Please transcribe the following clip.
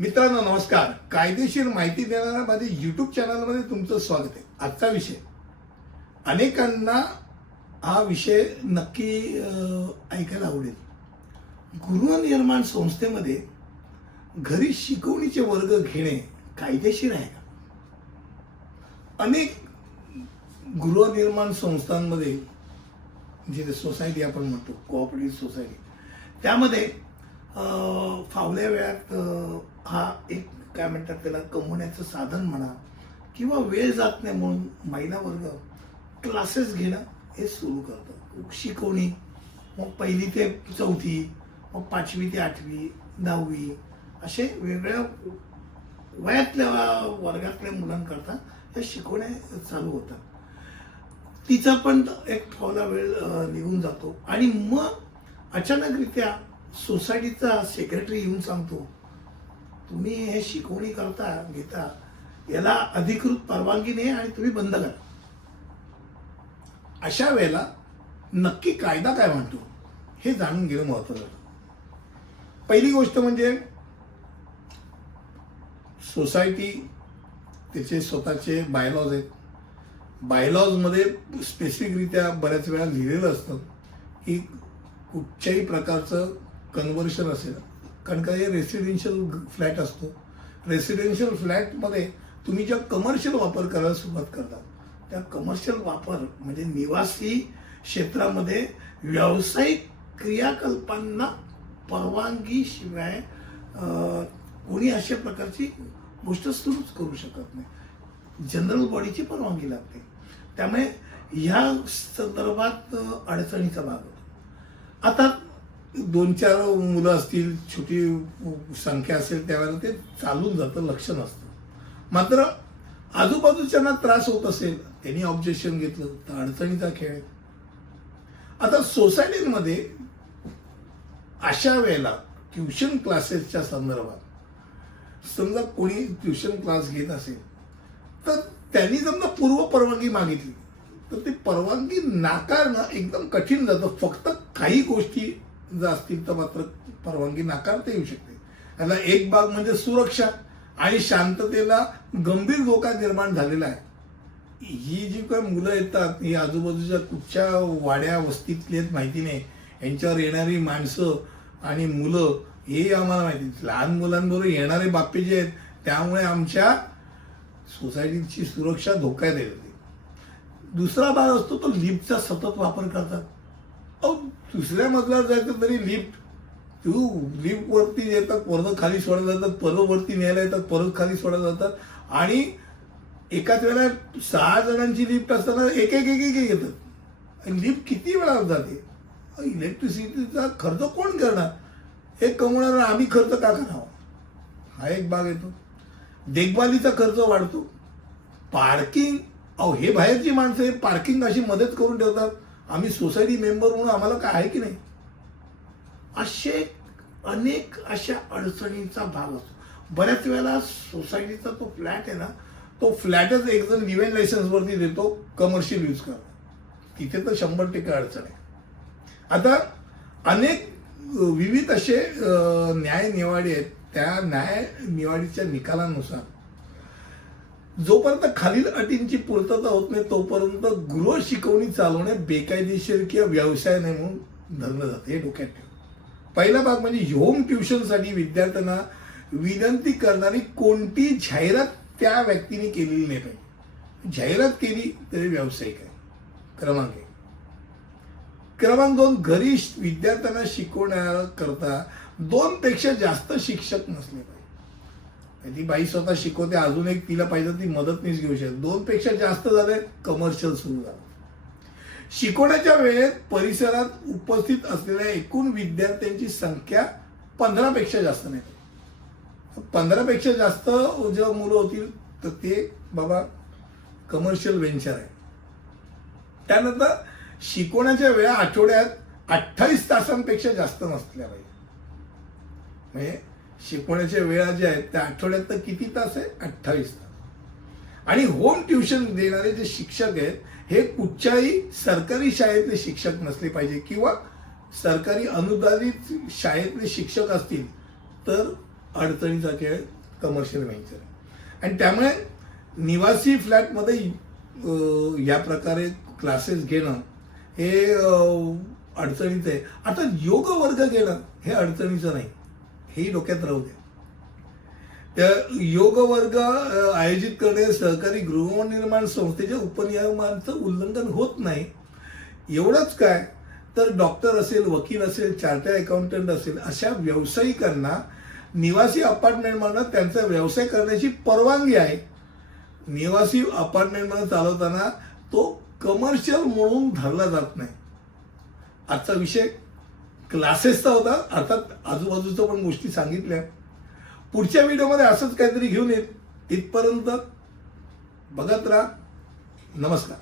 मित्रांनो नमस्कार. कायदेशीर माहिती देणाऱ्या माझ्या यूट्यूब चॅनलमध्ये तुमचं स्वागत आहे. आजचा विषय अनेकांना हा विषय नक्की ऐकायला आवडेल. गृहनिर्माण संस्थेमध्ये घरी शिकवणीचे वर्ग घेणे कायदेशीर आहे का? अनेक गृहनिर्माण संस्थांमध्ये जे सोसायटी आपण म्हणतो कोऑपरेटिव्ह सोसायटी, त्यामध्ये फावल्या वेळात हा एक काय म्हणतात त्याला कमवण्याचं साधन म्हणा किंवा वेळ जात नाही म्हणून महिला वर्ग क्लासेस घेणं हे सुरू करतं. शिकवणी मग 1ली ते 4थी, मग 5वी ते 8वी, 10वी असे वेगवेगळ्या वयातल्या वर्गातल्या मुलांकरता या शिकवण्या चालू होतात. तिचा पण एक फावला वेळ निघून जातो आणि मग अचानकरित्या सोसायटीचा सेक्रेटरी येऊन सांगतो, तुम्ही हे शिकवणी करता घेता याला अधिकृत परवानगी नाही आणि तुम्ही बंद करा. अशा वेळेला नक्की कायदा काय म्हणतो हे जाणून घेणं महत्त्वाचं आहे. पहिली गोष्ट म्हणजे सोसायटी त्याचे स्वतःचे बायलॉज आहेत. बायलॉजमध्ये स्पेसिफिकरित्या बऱ्याच वेळा लिहिलेलं असतं की कुठच्याही प्रकारचं कन्व्हर्शन असेल, कारण का हे रेसिडेन्शियल फ्लॅट असतो. रेसिडेन्शियल फ्लॅटमध्ये तुम्ही ज्या कमर्शियल वापर करायला सुरुवात करता त्या कमर्शियल वापर म्हणजे निवासी क्षेत्रामध्ये व्यावसायिक क्रियाकल्पांना परवानगीशिवाय कोणी अशा प्रकारची गोष्ट सुरूच करू शकत नाही. जनरल बॉडीची परवानगी लागते. त्यामुळे ह्या संदर्भात अडचणीचा भाग होतो. आता 2-4 मुलं असतील, छोटी संख्या असेल, त्यावेळेला ते चालून जातं, लक्ष नसतं. मात्र आजूबाजूच्यांना त्रास होत असेल, त्यांनी ऑब्जेक्शन घेतलं तर अडचणीचा खेळ आहे. आता सोसायटीमध्ये अशा वेळेला ट्युशन क्लासेसच्या संदर्भात समजा कोणी ट्युशन क्लास घेत असेल तर त्यांनी समजा पूर्व परवानगी मागितली तर ती परवानगी नाकारणं एकदम कठीण जातं. फक्त काही गोष्टी जर असतील तर मात्र परवानगी नाकारता येऊ शकते. याला एक भाग म्हणजे सुरक्षा आणि शांततेला गंभीर धोका निर्माण झालेला आहे. ही जी काही मुलं येतात ही आजूबाजूच्या कुठच्या वाड्या वस्तीतली आहेत माहिती नाही, यांच्यावर येणारी माणसं आणि मुलं हे आम्हाला माहिती. लहान मुलांबरोबर येणारे बाप्पे जे आहेत त्यामुळे आमच्या सोसायटीची सुरक्षा धोक्यात येते. दुसरा भाग असतो तो लिफ्टचा सतत वापर करतात. दुसऱ्या मजल्यावर जायचं तरी लिफ्ट लिफ्टवरती येतात, परत खाली सोडत जातात, परत वरती न्यायला येतात, परत खाली सोडत जातात आणि एकाच वेळेला 6 जणांची लिफ्ट असताना एक येतात. लिफ्ट किती वेळा जाते? इलेक्ट्रिसिटीचा खर्च कोण करणार? हे कमवणार, आम्ही खर्च का करावा? हा एक भाग येतो. देखभालीचा खर्च वाढतो. पार्किंग, हे बाहेरची माणसं हे पार्किंग अशी मदत करून ठेवतात, आम्ही सोसायटी मेंबर म्हणून आम्हाला काय आहे की नाही? असे अनेक अशा अडचणींचा भाग असतो. बऱ्याच वेळेला सोसायटीचा तो फ्लॅट आहे ना, तो फ्लॅटच एक जण लिव्हिंग लायसन्सवरती देतो, कमर्शियल यूज करतो, तिथे तर 100% अडचण आहे. आता अनेक विविध असे न्याय निवाडे आहेत. त्या न्याय निवाडीच्या निकालानुसार जोपर्यंत खालील अटींची पूर्तता होत नाही तोपर्यंत गृह शिकवणी चालवणे बेकायदेशीर किंवा व्यवसाय नाही म्हणून धरलं जातं. हे डोक्यात ठेव. पहिला भाग म्हणजे होम ट्युशनसाठी विद्यार्थ्यांना विनंती करणारी कोणती जाहिरात त्या व्यक्तीने केलेली नाही पाहिजे. जाहिरात केली तरी व्यावसायिक आहे. क्रमांक 1. क्रमांक 2, घरी विद्यार्थ्यांना शिकवण्याकरता 2 पेक्षा जास्त शिक्षक नसले पाहिजे. ती बाई स्वतः शिकवते, अजून एक तिला पाहिजे ती मदतनीस घेऊ शकते. 2 पेक्षा जास्त झाले कमर्शियल सुरू झालं. शिकवण्याच्या वेळेत परिसरात उपस्थित असलेल्या एकूण विद्यार्थ्यांची संख्या 15 पेक्षा जास्त नाही. 15 पेक्षा जास्त जेव्हा मुलं होतील तर ते बाबा कमर्शियल व्हेंचर आहे. त्यानंतर शिकवण्याच्या वेळा आठवड्यात 28 तासांपेक्षा जास्त नसल्या पाहिजे. म्हणजे शिकवण्याच्या वेळा ज्या आहेत त्या आठवड्यात तर किती तास आहे? 28 तास. आणि होम ट्युशन देणारे जे शिक्षक आहेत हे कुठच्याही सरकारी शाळेतले शिक्षक नसले पाहिजे किंवा सरकारी अनुदानित शाळेतले शिक्षक असतील तर अडचणीचा खेळ कमर्शियल व्हेंचर आहे. आणि त्यामुळे निवासी फ्लॅटमध्ये या प्रकारे क्लासेस घेणं हे अडचणीचं आहे. आता योग वर्ग घेणं हे अडचणीचं नाही, हेही डोक्यात राहू द्या. त्या योग वर्ग आयोजित करणे सहकारी गृहनिर्माण संस्थेच्या उपनियमांचं उल्लंघन होत नाही. एवढंच काय तर डॉक्टर असेल, वकील असेल, चार्टर्ड अकाउंटंट असेल, अशा व्यावसायिकांना निवासी अपार्टमेंटमध्ये त्यांचा व्यवसाय करण्याची परवानगी आहे. निवासी अपार्टमेंटमध्ये चालवताना तो कमर्शियल म्हणून धरला जात नाही. आजचा विषय क्लासेसचा होता, अर्थात आजूबाजूच्या पण गोष्टी सांगितल्या. पुढच्या व्हिडिओमध्ये असंच काहीतरी घेऊन येईल. इथपर्यंत बघत राहा. नमस्कार.